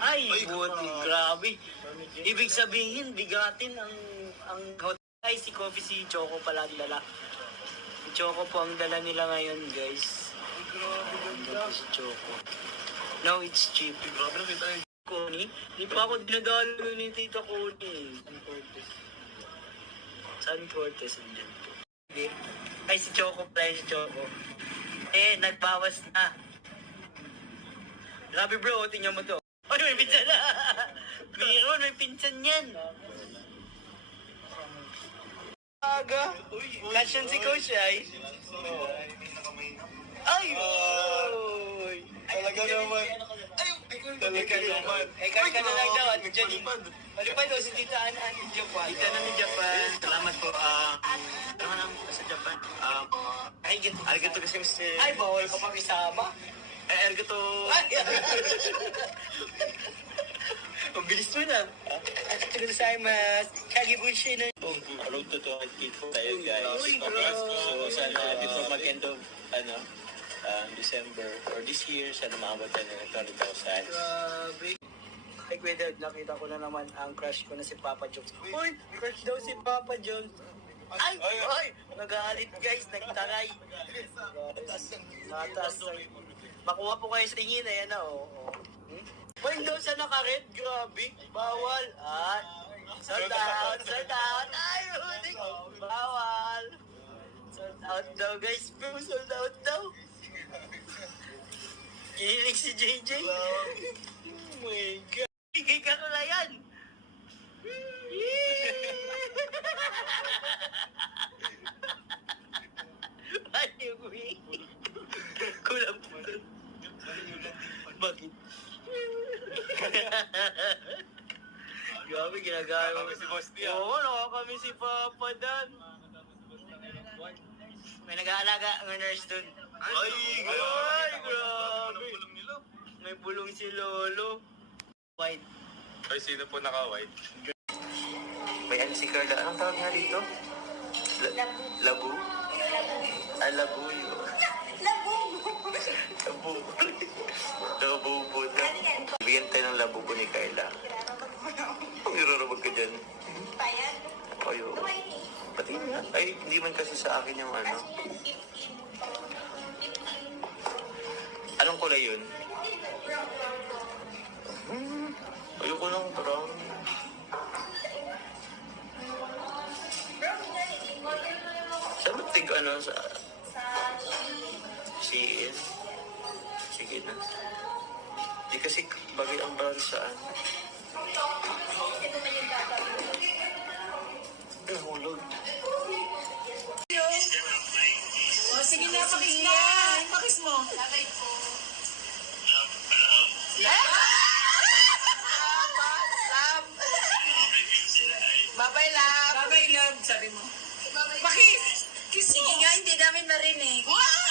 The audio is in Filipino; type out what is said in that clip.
Ay, buti, grabe. Ibig sabihin, bigatin ang hotel. Ay, si Coffee, si Choco pala ang dala. Si Choco po ang dala nila ngayon, guys. Grabe, si Choco. No, it's cheap. Grabe na kita Connie. Di pa ako dinadalo ni Tita Connie. San Cortez, andyan po. Ay, si Choco pala, si Choco. Eh, nagbawas na. Grabe bro, tingnan mo to. Ay, may pinsan na. Meron, may pinsan yan. Aga. Kasyan si Coach ay. Ay! Oy! Talaga naman. Talaga naman. Eh, kahit ka na lang daw. At dyan, malipad o si Tita Ana ni Japan. Tita na ni Japan. Salamat po. Ano naman sa Japan? Arigato kasi Mr. Ay, bawal ka pang isama. Arigato. Ang bilis mo na. Arigato gozaimasu. Kagibushi na. Road to 200K po tayo guys. Uy, grabe. So sana before mag-end of December or this year, sana maabot tayo ng 20,000. Grabe. Ay, Kuya Dad, nakita ko na naman ang crush ko na si Papa Jones. Uy, crush daw si Papa Jones. Ay! Ay! Nag-aalit guys, nagtaray. Nataas lang. Makuha po kayo sa tingin, ayan na, oh. Uy, daw siya naka-red, grabe. Bawal. Sold out, sold out. Ay, huling. Bawal. Sold out daw, guys. Bro, sold out daw. Kinilig si JJ. Oh my God. Bigay ka na yan. Ay, uwi. Kulang po. Bakit? Grabe, ginagaya mo. Oo, nakakami si Papa Dan. May nag-aalaga ng nurse dun. Ay, grabe. May bulong si Lolo. White. Ay, sino po naka-white? May ano si Carla, anong tawag nga dito? Labu? Ah, labu yun. Labu. Labu po na. Bigyan tayo ng labu po ni Carla. Ang irarabag ka dyan. Ayo. Pati nga. Ay, hindi man kasi sa akin yung ano. Anong kulay yun? Ayoko lang brown. Saan ba tig ano sa... CN? Sige na. Di kasi bagay ang brown saan. Nahulog. O, sige na, pakis na. Pakis mo. Lagay po. Babay, love. Babay, love, sabi mo. Pakis! Kiss mo. Sige nga, hindi namin marinig. Wow!